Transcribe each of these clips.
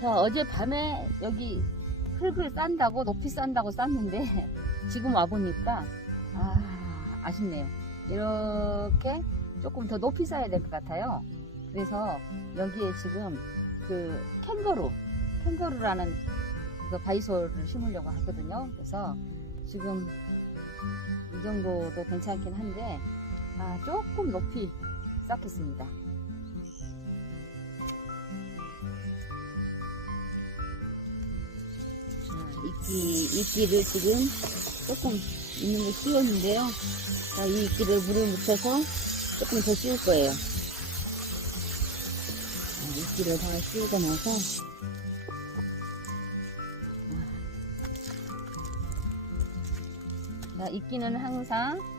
자, 어젯밤에 여기 흙을 싼다고, 높이 싼다고 쌌는데, 지금 와보니까, 아, 아쉽네요. 이렇게 조금 더 높이 쌓아야 될 것 같아요. 그래서 여기에 지금 그 캥거루, 캥거루라는 그 바이솔을 심으려고 하거든요. 그래서 지금 이 정도도 괜찮긴 한데, 아, 조금 높이 쌓겠습니다. 자, 이끼, 이끼를 지금 조금 있는 거 씌웠는데요. 자, 이 이끼를 물에 묻혀서 조금 더 씌울 거예요. 자, 이끼를 다 씌우고 나서 자, 이끼는 항상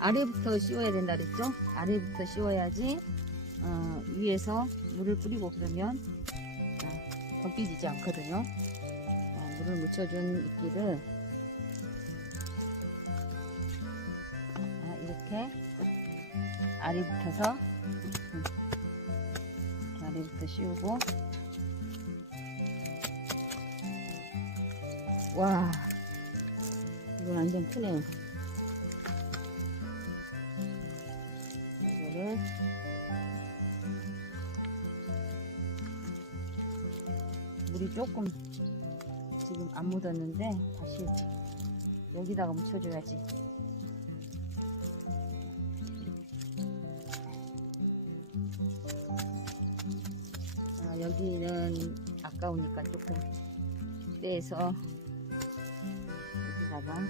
아래부터 씌워야 된다 그랬죠? 아래부터 씌워야지 어, 위에서 물을 뿌리고 그러면 어, 벗겨지지 않거든요. 어, 물을 묻혀준 이끼를 아, 이렇게 아래부터서 음, 이렇게 아래부터 씌우고 와 이건 완전 크네요. 물이 조금 지금 안 묻었는데 다시 여기다가 묻혀줘야지. 아, 여기는 아까우니까 조금 떼서 여기다가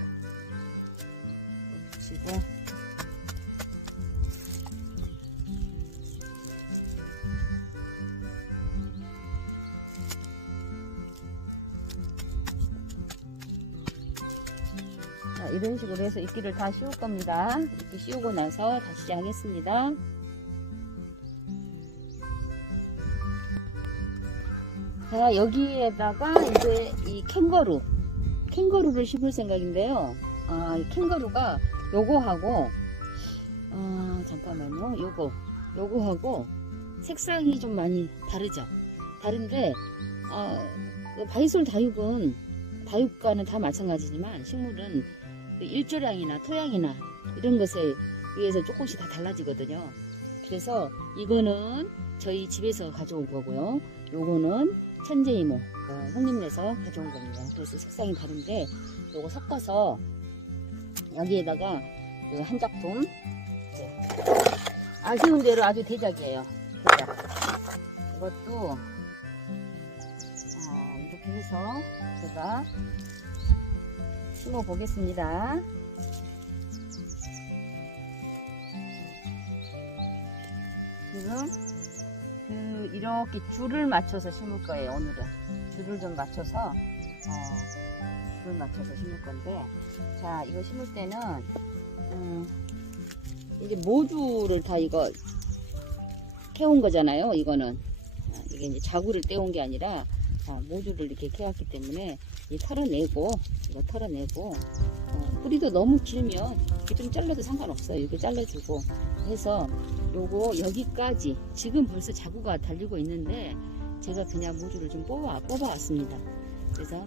붙이고 이런 식으로 해서 이끼를 다 씌울 겁니다. 이렇게 씌우고 나서 다시 하겠습니다. 자, 여기에다가 이제 이 캥거루, 캥거루를 심을 생각인데요. 아, 이 캥거루가 요거하고, 아, 잠깐만요. 요거, 요거하고 색상이 좀 많이 다르죠? 다른데, 아, 그 바이솔 다육은, 다육과는 다 마찬가지지만 식물은 그 일조량이나 토양이나 이런 것에 의해서 조금씩 다 달라지거든요. 그래서 이거는 저희 집에서 가져온 거고요. 요거는 천재 이모, 어, 형님네서 가져온 겁니다. 그래서 색상이 다른데 요거 섞어서 여기에다가 그한 작품 네. 아쉬운 대로 아주 대작이에요. 대작. 이것도 아, 이렇게 해서 제가 심어 보겠습니다. 지금 그 이렇게 줄을 맞춰서 심을 거예요. 오늘은 줄을 좀 맞춰서 어, 줄을 맞춰서 심을 건데 자 이거 심을 때는 음, 이제 모주를 다 이거 캐온 거잖아요. 이거는 아, 이게 이제 자구를 떼온 게 아니라 아, 모주를 이렇게 캐왔기 때문에 이 털어내고 이거 털어내고 어, 뿌리도 너무 길면 이렇게 좀 잘라도 상관없어요. 이렇게 잘라주고 해서 요거 여기까지 지금 벌써 자구가 달리고 있는데 제가 그냥 모주를 좀 뽑아 뽑아왔습니다. 그래서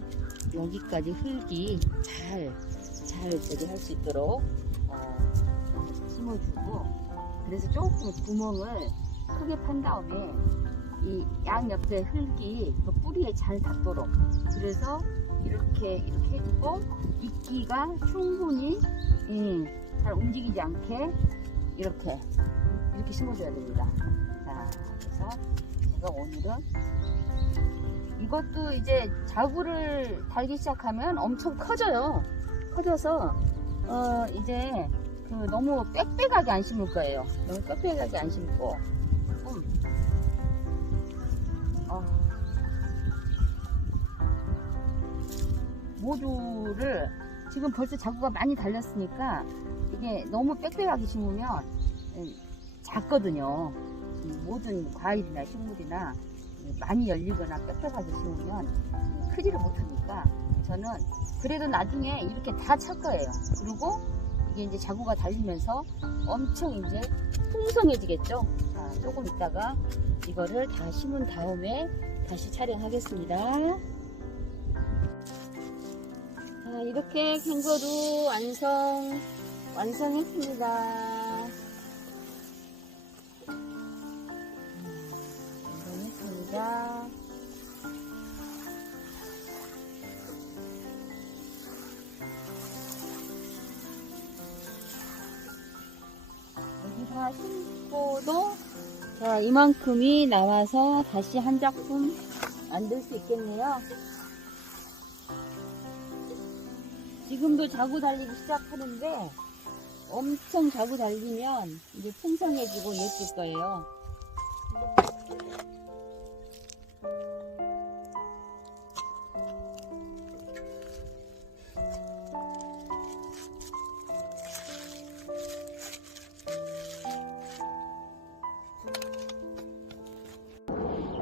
여기까지 흙이 잘잘 저기 할 수 있도록 어, 심어주고 그래서 조금 구멍을 크게 판 다음에 이 양옆에 흙이 그 뿌리에 잘 닿도록 그래서 이렇게 이렇게 해주고 이끼가 충분히 예, 잘 움직이지 않게 이렇게 이렇게 심어줘야 됩니다. 자, 그래서 제가 오늘은 이것도 이제 자구를 달기 시작하면 엄청 커져요. 커져서 어 이제 그 너무 빽빽하게 안 심을 거예요. 너무 빽빽하게 안 심고 모주를 지금 벌써 자구가 많이 달렸으니까 이게 너무 빽빽하게 심으면 음, 작거든요. 음, 모든 과일이나 식물이나 많이 열리거나 빽빽하게 심으면 음, 크지를 못하니까 저는 그래도 나중에 이렇게 다 찰 거예요. 그리고 이게 이제 자구가 달리면서 엄청 이제 풍성해지겠죠. 자, 조금 있다가 이거를 다 심은 다음에 다시 촬영하겠습니다. 자, 이렇게 캥거루 완성, 완성했습니다. 음, 완성했습니다. 여기 다 심고도 자 이만큼이 나와서 다시 한 작품 만들 수 있겠네요. 지금도 자구 달리기 시작하는데 엄청 자구 달리면 이제 풍성해지고 예쁠 거예요.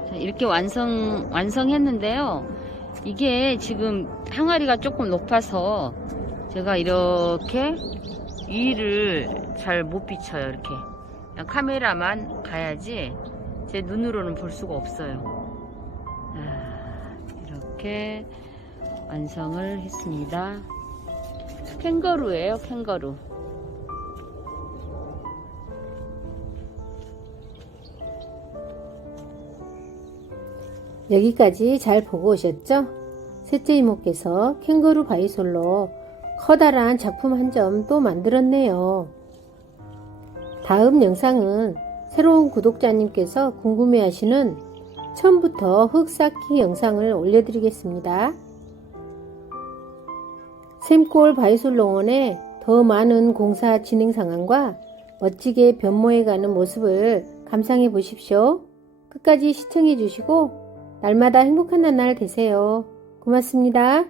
자, 이렇게 완성, 완성했는데요. 이게 지금 항아리가 조금 높아서 제가 이렇게 위를 잘 못 비춰요. 이렇게. 카메라만 가야지 제 눈으로는 볼 수가 없어요. 아, 이렇게 완성을 했습니다. 캥거루예요, 캥거루. 여기까지 잘 보고 오셨죠? 셋째 이모께서 캥거루 바이솔로 커다란 작품 한 점 또 만들었네요. 다음 영상은 새로운 구독자님께서 궁금해하시는 처음부터 흙 쌓기 영상을 올려드리겠습니다. 샘골 바이솔 농원의 더 많은 공사 진행 상황과 멋지게 변모해가는 모습을 감상해 보십시오. 끝까지 시청해 주시고 날마다 행복한 나날 되세요. 고맙습니다.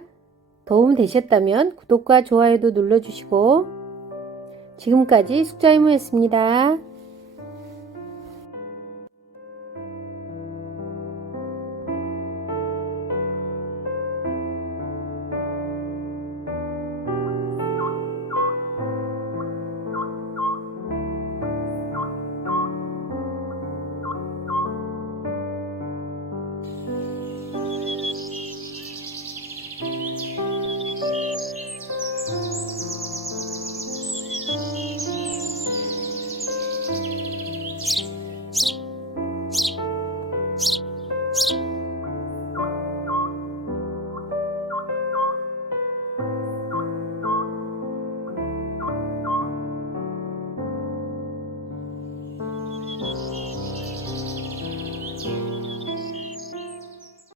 도움 되셨다면 구독과 좋아요도 눌러주시고 지금까지 숙자이모였습니다.